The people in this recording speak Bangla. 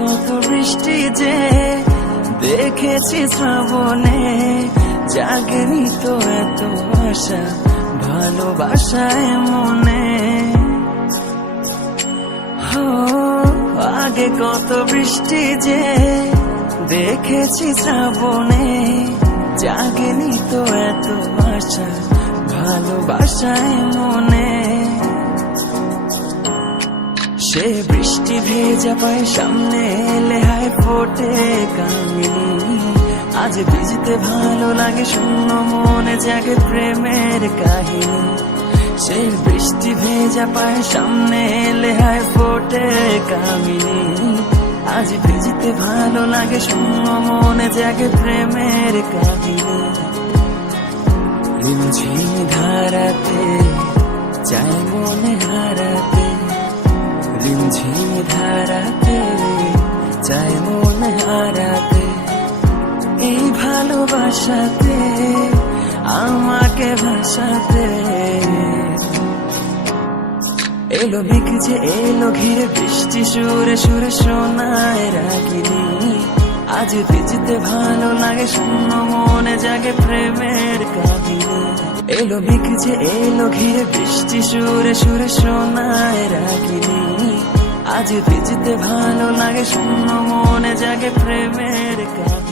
কত বৃষ্টি যে দেখেছি শ্রাবণে, জাগেনি তো এত আশা ভালোবাসায় মনে। আগে কত বৃষ্টি যে দেখেছি শ্রাবণে, জাগেনি তো এত আশা ভালোবাসায় মনে। সে বৃষ্টি ভেজা পায় সামনে এলে হায় ফোটে কামিনী। আজ ভিজতে ভালো লাগে শূন্য মনে জাগে প্রেমের কাহিনী। সে বৃষ্টি ভেজা পায় সামনে এলে হায় ফোটে কামিনী। আজ ভিজতে ভালো লাগে শূন্য মনে জাগে প্রেমের কাহিনী। রিমঝিম ধারাতে চায় মনে হারাতে, রিমঝিম ধারাতে চায় মনে হারাতে। এই ভালোবাসাতে আমাকে ভাসাতে এলো বিকছে এলো ঘিরে বৃষ্টি সুরে সুরে শোনায় রাগিনী। আজ ভিজতে ভালো লাগে শূন্য মনে জাগে প্রেমের কাহিনী। এলো বিকছে এলো ঘিরে বৃষ্টি সুরে সুরে শোনায় রাগিনী। আজ ভিজতে ভালো লাগে শূন্য মনে জাগে প্রেমের কাহিনী।